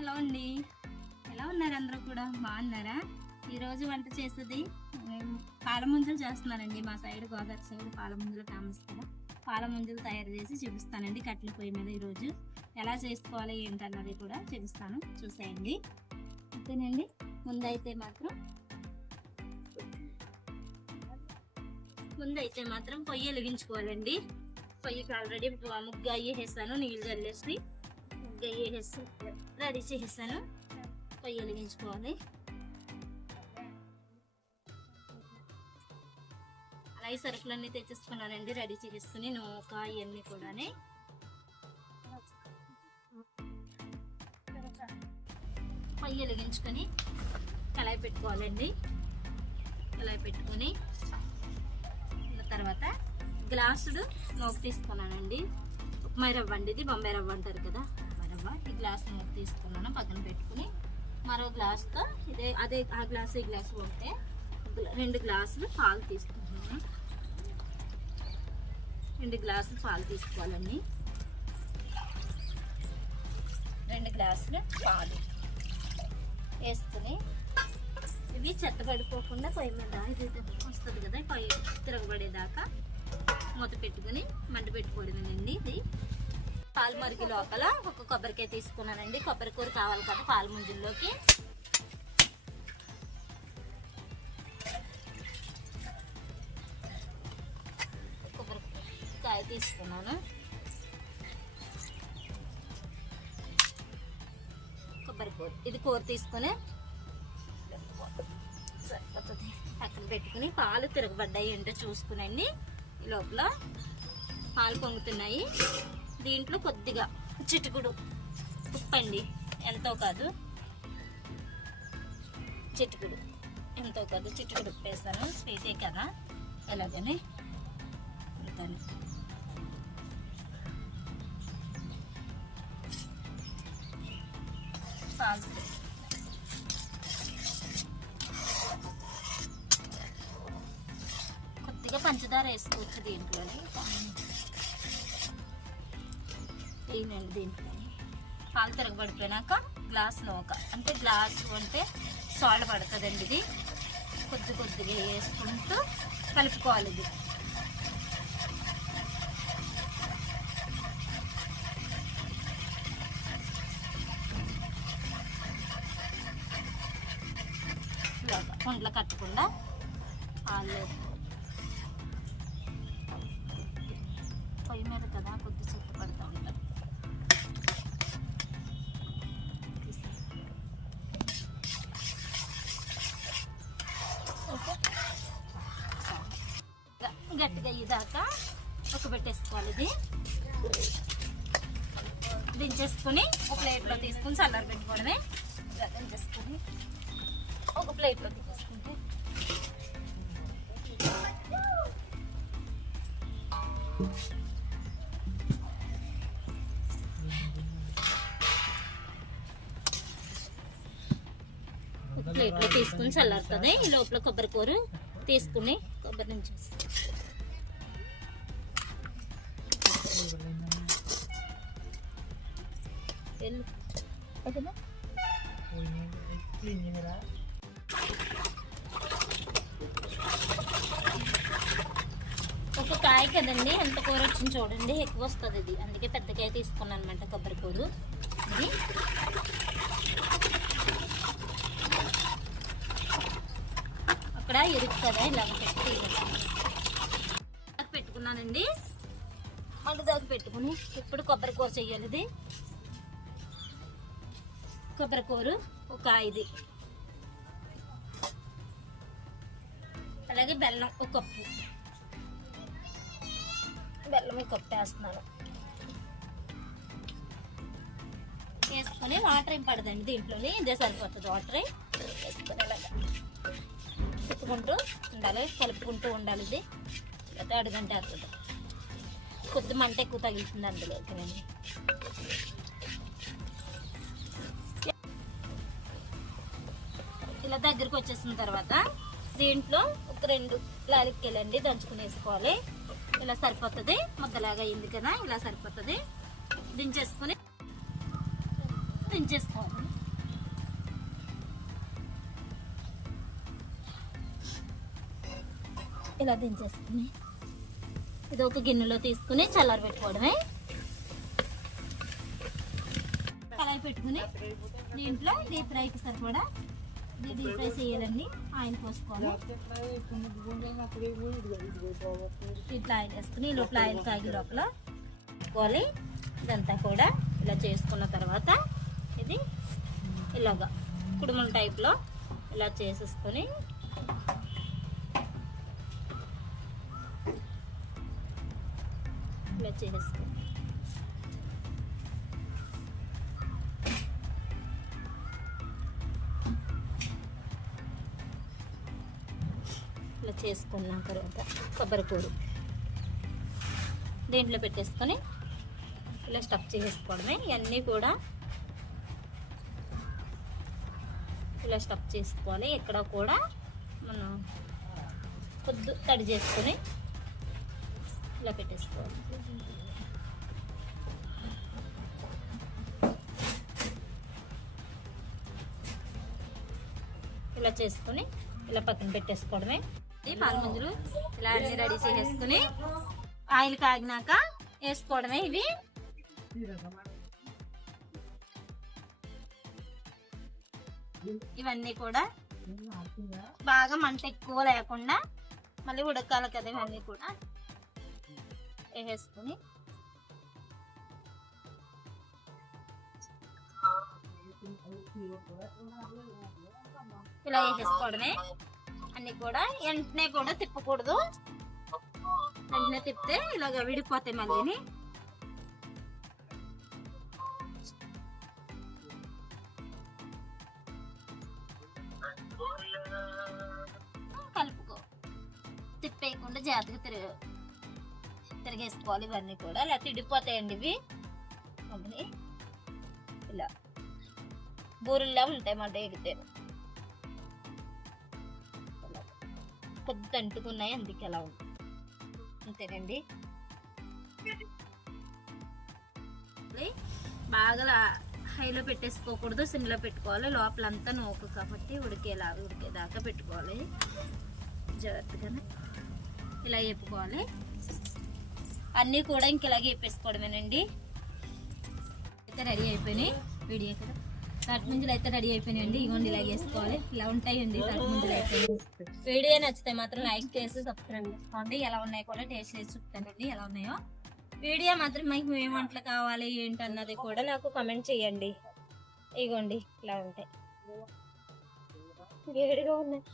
Hello అండి, ఎలా ఉన్నారు? అందరూ కూడా బాగున్నారా? ఈరోజు వంట చేసేది పాల ముంజలు చేస్తున్నానండి. మా సైడ్ గోదావరి సైడ్ పాల ముంజలు ఫేమస్ కదా. పాల ముంజలు తయారు చేసి చూపిస్తానండి కట్టెల పొయ్యి మీద. ఈరోజు ఎలా చేసుకోవాలి ఏంటన్నది కూడా చూపిస్తాను, చూసేయండి. ఓకేనండి. ముందైతే మాత్రం పొయ్యి వెలిగించుకోవాలండి. పొయ్యికి ఆల్రెడీ ముగ్గ వేసేసాను, నీళ్ళు చల్లేసి ముగ్గ వేసేసి రెడీ చేసేసాను. పొయ్యి వెలిగించుకోవాలి. అలాగే సరుకులన్నీ తెచ్చేసుకున్నానండి, రెడీ చేసేసుకుని నూక ఇవన్నీ కూడా. పొయ్యి వెలిగించుకొని కళాయి పెట్టుకోవాలండి. కళాయి పెట్టుకొని తర్వాత గ్లాసుడు నూక తీసుకున్నానండి. ఉప్మా రవ్వ అండి, ఇది బొంబాయి రవ్వ అంటారు కదా, ఉప్మా రవ్వ. ఈ గ్లాసు నూక తీసుకున్నాను, పక్కన పెట్టుకుని మరో గ్లాసుతో అదే ఆ గ్లాసు ఈ గ్లాసు ఉంటే 2 గ్లాసులు పాలు తీసుకుంటున్నాను. 2 గ్లాసులు పాలు తీసుకోవాలండి. 2 గ్లాసులు పాలు వేసుకుని ఇవి చెత్తపడిపోకుండా పొయ్యి మీద ఇది వస్తుంది కదా, పొయ్యి తిరగబడేదాకా మూత పెట్టుకుని మంట పెట్టుకోవడమేనండి. ఇది పాలు మరిగి లోపల ఒక కొబ్బరికాయ తీసుకున్నానండి. కొబ్బరి కూర కావాలి కదా పాల ముంజల్లోకి. కొబ్బరికాయ తీసుకున్నాను. కొబ్బరి కూర, ఇది కూర తీసుకొని సరిపోతుంది. పక్కన పెట్టుకుని పాలు తిరగబడ్డాయి ఏంటో చూసుకునండి. ఈ లోపల పాలు పొంగుతున్నాయి. దీంట్లో కొద్దిగా చిటికుడు ఉప్పు అండి, ఎంతో కాదు చిటికుడు ఉప్పు వేస్తాను. స్వీటే కదా ఎలాగని ఉంటాను. పాలు కొద్దిగా పంచదార వేసుకోవచ్చు దీంట్లోని. దీంట్లో పాలు తిరగబడిపోయినాక గ్లాస్ నూక, అంటే గ్లాసు అంటే సాల్ట్ పడుతుందండి. ఇది కొద్దిగా వేసుకుంటూ కలుపుకోవాలి. ఇది కొండలు కట్టకుండా పాలు పొయ్యి మీద కదా కొద్ది చెత్త పడుతూ ఉంటాం. గట్టిగా అయ్యేదాకా పెట్టేసుకోవాలి. ఇది దించేసుకొని ఒక ప్లేట్లో తీసుకుని చల్లారి పెట్టుకోవడమే. దించేసుకొని ఒక ప్లేట్లో తీసుకుంటే ప్లేట్లో తీసుకుని చల్లారుతుంది. ఈ లోపల కొబ్బరి కూర తీసుకుని కొబ్బరి నుంచి ఒక కాయ కదండి, ఎంత కూర వచ్చింది చూడండి, ఎక్కువ వస్తుంది ఇది. అందుకే పెద్ద కాయ తీసుకున్నాను అనమాట కొబ్బరి కూర. ఇది అక్కడ ఎరుకు కదా, ఇలా పెట్టుకున్నానండి. మళ్ళీ దాకా పెట్టుకుని ఇప్పుడు కొబ్బరి కూర చెయ్యాలి. ఇది కొబ్బరి కూర ఒక 5, అలాగే బెల్లం ఒక కప్పు. బెల్లం ఒక కప్పు వేస్తున్నాను. వేసుకొని వాటర్ ఏం పడదండి దీంట్లోని, ఇదే సరిపోతుంది. వాటర్ వేసుకొని ఇలాగా తిప్పుకుంటూ ఉండాలి, కలుపుకుంటూ ఉండాలి. ఇది అయితే 1 గంట అవుతుంది. కొద్ది మంట ఎక్కువ తగులుతుంది అందులోకి. నేను ఇలా దగ్గరికి వచ్చేసిన తర్వాత దీంట్లో ఒక 2 లాలిక్కాయలండి దంచుకుని వేసుకోవాలి. ఇలా సరిపోతుంది. ముద్దలాగా అయింది కదా, ఇలా సరిపోతుంది. దించేసుకోవాలి. ఇలా దించేసుకుని ఇది ఒక గిన్నెలో తీసుకుని చల్లారి పెట్టుకోవడమే. కళాయి పెట్టుకుని దీంట్లో డీప్ ఫ్రైకి సరిపడా డీప్ ఫ్రై చేయాలండి. ఆయిల్ పోసుకోవాలి. ఇట్లా ఆయిల్ వేసుకుని లోపల ఆయిల్ కాగి లోపల వేసుకోవాలి. ఇదంతా కూడా ఇలా చేసుకున్న తర్వాత ఇది ఇలాగా కుడుముల టైప్లో ఇలా చేసేసుకొని ఇలా చేసేసుకొని ఇలా చేసుకున్న తర్వాత కొబ్బరి కూరు దీంట్లో పెట్టేసుకొని ఇలా స్టఫ్ చేసుకోవడమే. ఇవన్నీ కూడా ఇలా స్టఫ్ చేసుకోవాలి. ఇక్కడ కూడా మనం కొద్ది తడి చేసుకొని ఇలా పెట్టేసుకోవాలి. ఇలా చేసుకొని ఇలా పక్కన పెట్టేసుకోవడమే. పాల ముంజలు ఇలా అన్ని రెడీ చేసేసుకుని ఆయిల్ కాగినాక వేసుకోవడమే. ఇవి ఇవన్నీ కూడా బాగా మంట ఎక్కువ లేకుండా మళ్ళీ ఉడకాలి కదా, ఇవన్నీ కూడా వేసేసుకుని ఇలా వేసేసుకోవడమే. అన్ని కూడా వెంటనే కూడా తిప్పకూడదు. వెంటనే తిప్పితే ఇలాగ విడిపోతాయి. మళ్ళీ కలుపుకో, తిప్పేయకుండా జాగ్రత్తగా తిరిగేసుకోవాలి. ఇవన్నీ కూడా లేకపోతే విడిపోతాయండి. ఇవి ఇలా బూరెల్లా ఉంటాయి మాట ఎగితే కొద్ది అంటుకున్నాయి, అందుకే అలా ఉంది. అంతేనండి. బాగా హైలో పెట్టేసుకోకూడదు, సిమ్లో పెట్టుకోవాలి. లోపలంతా నూకు కాబట్టి ఉడికేదాకా పెట్టుకోవాలి. జాగ్రత్తగానే ఇలా వేపుకోవాలి. అన్నీ కూడా ఇంక ఇలాగే వేపేసుకోవడమేనండి. అయితే రెడీ అయిపోయినాయి. వీడియో కదా తాటి ముంజలు అయితే రెడీ అయిపోయినాయండి. ఇవ్వండి ఇలా వేసుకోవాలి. ఇలా ఉంటాయండి తాటి ముంజలు అయిపోయినాయి. వీడియో నచ్చితే మాత్రం లైక్ చేసి సబ్స్క్రైబ్ చేసుకోండి. ఎలా ఉన్నాయో కూడా టేస్ట్ చేసి చెప్తానండి ఎలా ఉన్నాయో. వీడియో మాత్రం మీకు ఏం వంటలు కావాలి ఏంటన్నది కూడా నాకు కామెంట్ చేయండి. ఇగోండి ఇలా ఉంటాయి, వేడిగా ఉన్నాయి.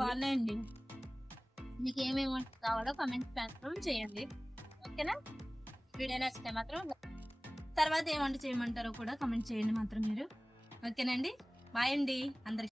బాగున్నాయండి. మీకు ఏమేమి కావాలో కామెంట్ మాత్రం చేయండి. ఓకేనా? వీడియో నచ్చితే మాత్రం తర్వాత ఏం వంట చేయమంటారో కూడా కామెంట్ చేయండి మాత్రం మీరు. ఓకేనండి. బాయ్ అండి అందరికి.